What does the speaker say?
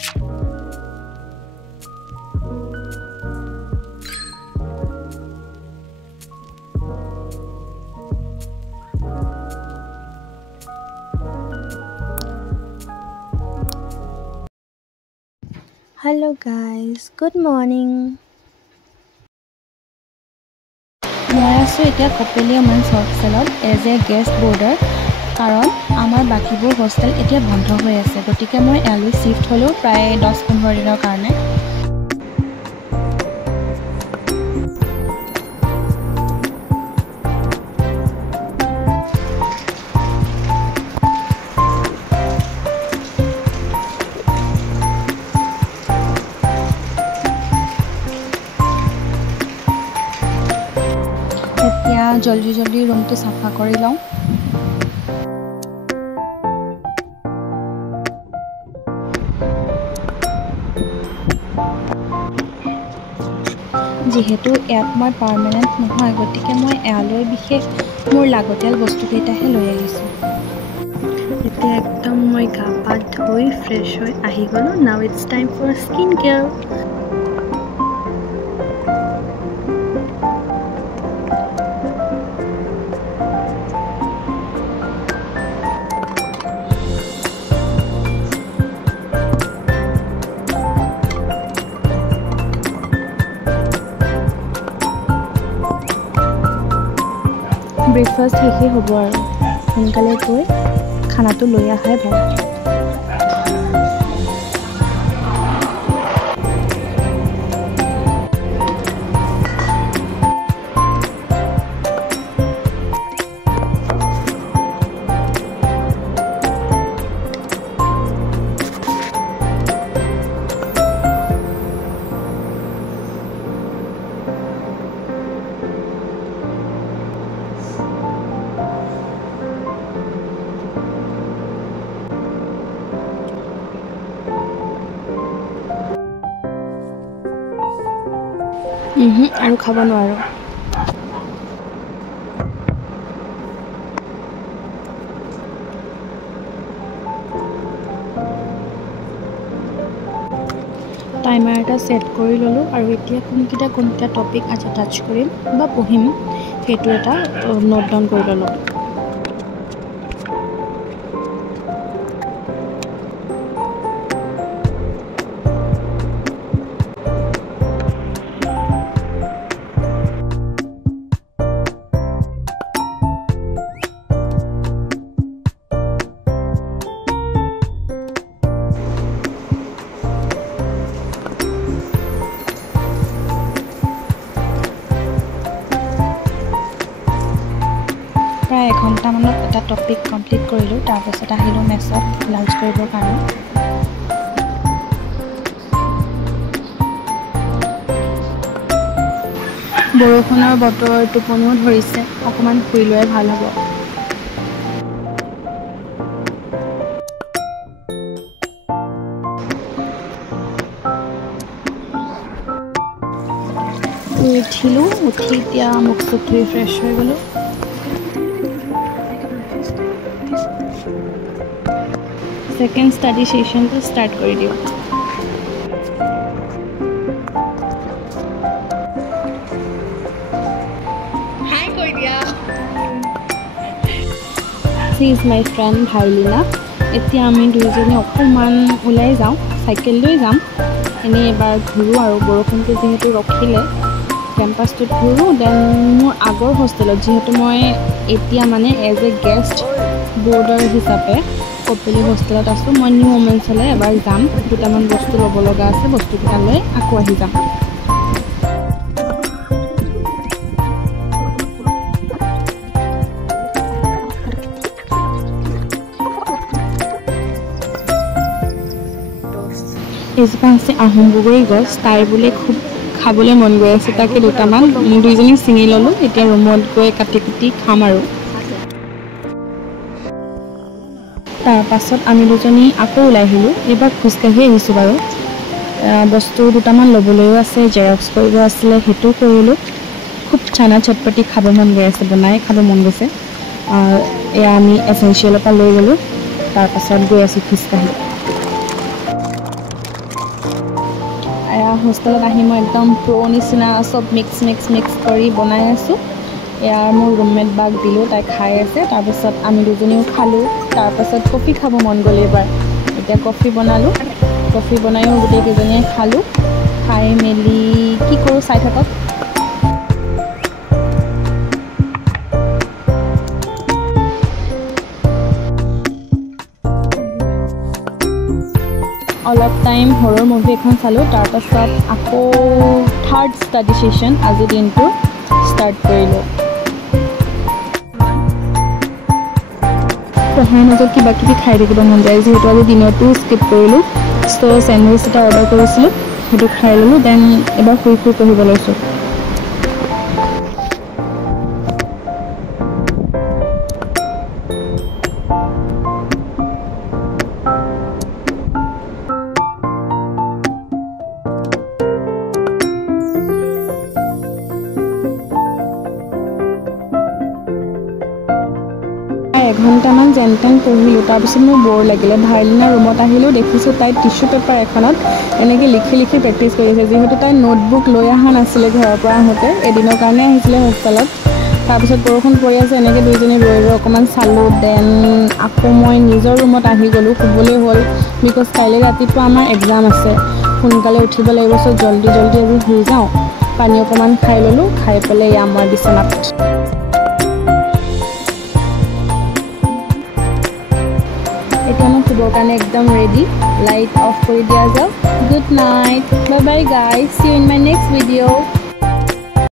Hello guys, good morning. মই আছো এতিয়া কপেলি ওমেন্স হোষ্টেলত এজ এ গেষ্ট বৰ্ডাৰ কাৰণ আমাৰ বাকিবোৰ হোষ্টেল এতিয়া বন্ধ হৈ আছে গতিকে মই ইয়ালৈ শিফ্ট হলো প্ৰায় 10-15 দিনৰ কাৰণে जल्दी रूम तो साफा कर लूँ जीहेतु इतना मैं पार्मानेंट নহয় গতিকে মই ইয়ালৈ বিশেষ মোৰ লাগতিয়াল বস্তুকেইটাহে লৈ আহিছো এতিয়া একদম মই গা পা ধুই ফ্ৰেছ হৈ আহি গলো now it's time for skin care breakfast हेखे हब और सोनकाले गई खाना तो लै आहाय भाई আৰু খাব নোৱাৰো টাইমাৰ এটা সেট কৰি ললো আৰু এতিয়া কোনটা টপিক আজি টাচ কৰিম বা পঢ়িম সেইটো এটা নোট ডাউন কৰি ললো प्राय 1 घंटा माনত এটা টপিক কমপ্লিট কৰিলো তাৰ পাছত আহিলো মেছত লাঞ্চ কৰিবৰ কাৰণে বৰষুণৰ বতৰ টোপনিও ধৰিছে অকমান শুই লয়ে ভাল হ'ব উঠিলো উঠি এতিয়া মুখ ধুই ফ্ৰেছ হৈ গলো सेकेंड स्टडी सेशन तो स्टार्ट कर दियो हाय कोई दिया सी इज माय फ्रेंड भाइलिना এতিয়া আমি দুইজনে অকমান ওলাই যাও সাইকেল লৈ যাম এনে এবাৰ ঘুৰো আৰু বৰষুণটো যেহেতু ৰখিলে কেম্পাছটো ঘুৰো দেন মোৰ আগৰ হোষ্টেলত যেহেতু মই এতিয়া মানে এজ এ গেষ্ট বৰ্ডাৰ হিচাপে কপেলি হোষ্টেলত আছো মই নিউ ওমেন্সলে এবাৰ যাম দুটামান বস্তু ল'ব লগা আছে বস্তুকেইটা লৈ আকৌ আহি যাম এজোপা আছে আহোম বগৰী গছ তাই বোলে খুব খাবলৈ মন গৈ আছে তাকে দুটামান দুইজনী ছিঙি ললো এতিয়া ৰুমত গৈ কাটি কাটি খাম আৰু তাৰ পাছত আমি দুজনী আকৌ ওলাই আহিলো এবাৰ খুজকাঢ়ি আহিছো বাৰু বস্তু দুটামান ল'বলৈও আছে জেৰক্স কৰিব আছিল হেতু কৰিলো খুব চানা চটপটি খাব মন গৈ আছে বনাই খাব মন গৈছে এয়া আমি এসেনশিয়েলৰ পৰা লৈ গলো তাৰ পাছত গৈ আছো খুজকাঢ়ি হোষ্টেলত আহি মই একদম প্ৰ নিচিনা চব মিক্স কৰি বনাই আছোঁ। এয়া মোৰ ৰুমমেট বাক দিলোঁ, তাই খাই আছে। তাৰপিছত আমি দুজনীও খালোঁ। তাৰপাছত কফি খাব মন গ'ল এইবাৰ, এতিয়া কফি বনালোঁ। কফি বনায়ো গোটেইকেইজনীয়ে খালোঁ। খাই মেলি কি কৰোঁ চাই থাকক। অলপ টাইম হৰৰ মুভি এখন চালোঁ। তাৰপাছত আকৌ থাৰ্ড ষ্টাডি ছেশ্যন আজিৰ দিনটো ষ্টাৰ্ট কৰিলোঁ। পঢ়াৰ মাজত কিবা কিবি খাই থাকিব মন যায়, যিহেতু আজি দিনতো স্কিপ কৰিলোঁ। চ' চেণ্ডউইচ এটা অৰ্ডাৰ কৰিছিলোঁ, সেইটো খাই ল'লোঁ। দেন এবাৰ শুই পঢ়িব লৈছোঁ। এঘণ্টামান যেন তেন পঢ়িলোঁ। তাৰপিছত মোৰ বৰ লাগিলে। ভাইলিনাৰ ৰুমত আহিলোঁ, দেখিছোঁ তাই টিছ্যু পেপাৰ এখনত এনেকৈ লিখি প্ৰেক্টিছ কৰিছে, যিহেতু তাই নোটবুক লৈ অহা নাছিলে ঘৰৰ পৰা আহোঁতে, এদিনৰ কাৰণে আহিছিলে হোষ্টেলত। তাৰপিছত বৰষুণ পৰি আছে, এনেকৈ দুইজনী ৰৈ অকণমান চালোঁ। দেন আকৌ মই নিজৰ ৰুমত আহি গ'লোঁ, শুবলৈ হ'ল। বিকজ কাইলৈ ৰাতিপুৱা আমাৰ এক্সাম আছে, সোনকালে উঠিব লাগিব। চ' জল্দি আজি শুই যাওঁ। পানী অকণমান খাই ল'লোঁ, খাই পেলাই আমাৰ বিচনাত। এতিয়া মই শুবৰ কাৰণে একদম ৰেডি। লাইট অফ কৰি দিয়া যাওক। Good night, bye bye guys, C U in my next video'.